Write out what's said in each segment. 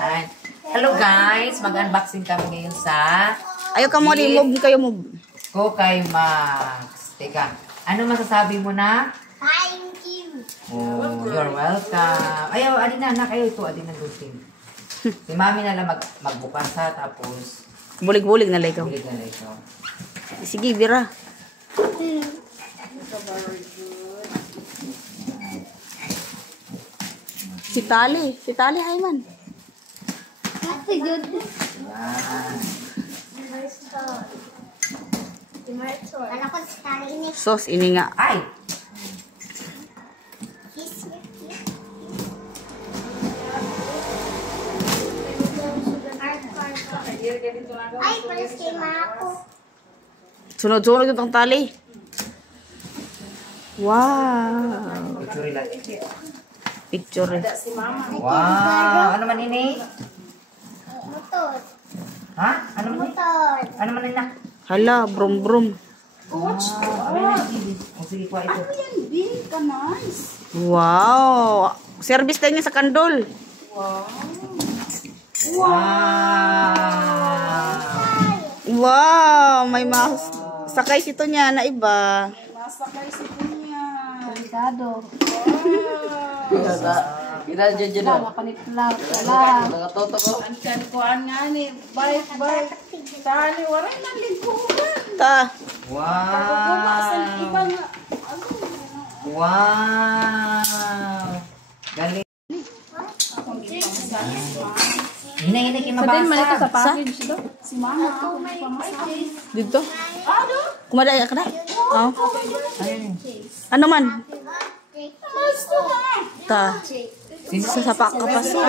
Ayan. Hello guys, mag-unboxing kami ngayon sa Ayaw ka mo, move kayo move. Kukay Max. Teka, ano masasabi mo na? Thank you. Oh, you're welcome. Ayaw, alin na, kayo ito, alin na lutin. Si mami na lang magbukas ha, tapos Bulig-bulig na lang ikaw. bulig na lang ikaw. Sige, Bira. Si Tali, Hayman. Ate, good. Yan. Anak ko si Tali ini. Sos, ini nga. Ay! Ay, palis kay Mako. Sunod-sunod itong tali. Wow. Picture lang. Picture. Wow! Ano man ini? Motor. Ha? Ano man ini? Motor. Ano man ini? Hala, brum-brum. Oh, ano na TV? O sige, kuha ito. Wow. Service din niya sa kandol. Wow. May sakay sito niya na iba. Masakay si Kunya. Delikado. Kita jajan dah. Makanitlaw. Wala. Nakatoto ko. Ankan ko nga ni. Bike. Tali waray na lingkuran. Ta. Wow! Wow! Galing. Hina kayo mabasa. Sa? Si mama. Dito. Kumadaya ka na? Oh. Ayun. Ano man? Ta. Sa sapak ka pa so.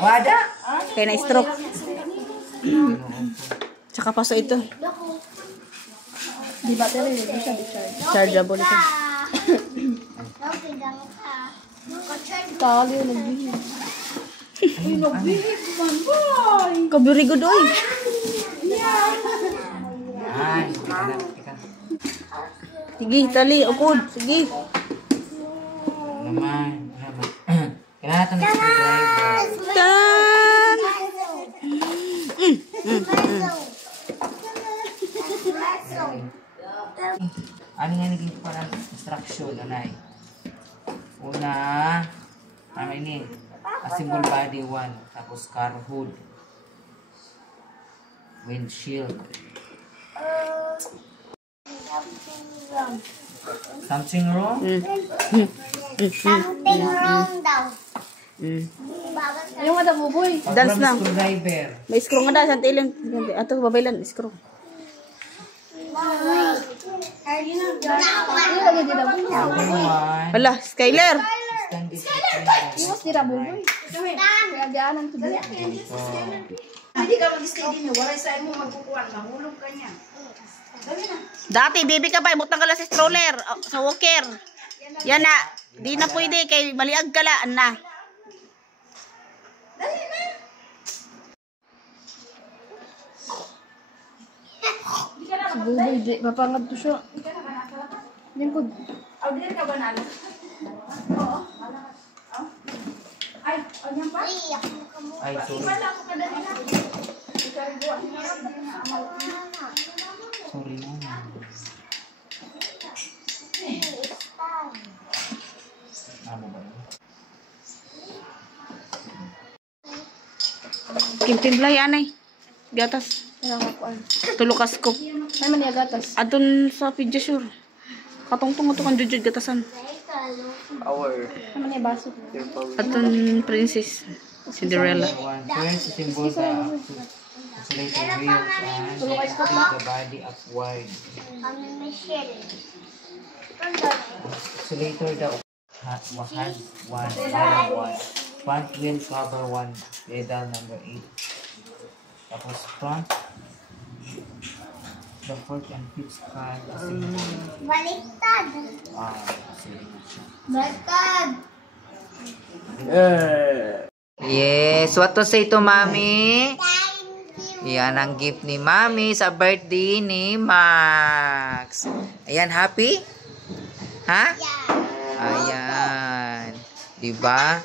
Wada? Kaya na stroke. Tsaka pa so ito. Di battery di siya di-charge. Chargeable ito. Tali lagi. Uy, nabihig man boy. Kabirigo doy. Ay, teka. Sige, tali, ukod. Sige. Naman. Kailangan natin ng screwdriver. Tan! Ano nga naging parang instruction, anay? Una, ano ini? Assemble body 1, tapos car hood. Windshield. Something wrong? Something wrong daw. Yung ada buboy. Dance na. Screwdriver. May screw nga da, santiling. Ato, babaylan, screw. Number 1. Hala, Skyler. Stand this between Iwas di ra buboy. Kaya dianan to dia. Hindi ka mag-stay din, waray sa imo magkukuan, mahulog ka niya. Dali na. Dati, baby ka pa, ibutang ka lang sa stroller, sa walker. Yan na, di na pwede, kay maliag ka laan na. Dali na. Si buboy, di mapangad to siya. Lingkod. Aw, dili ka ba nalo? Oo. Ay, anyang pa? Ay, sorry. Wala ko kada nila. Sorry naman. Ano ba yun? Kimtimblay, anay. Di atas. Wala ko kuan. Tulukas ko. Ay man gatas. Adun sa Pidjasure. Katungtong ito kang jujud gatasan. Ay man baso. Atun Princess. Cinderella. First, assemble the oscillator wheels and flip the body upward. Oscillator the has one front wheel cover 1 pedal number 8. Tapos front the fourth and fifth can Baliktad. Baliktad. Yes, what to say to mommy? Thank you. Yan ang gift ni Mami sa birthday ni Max. Ayan, happy? Ha? Yeah. Ayan. Diba?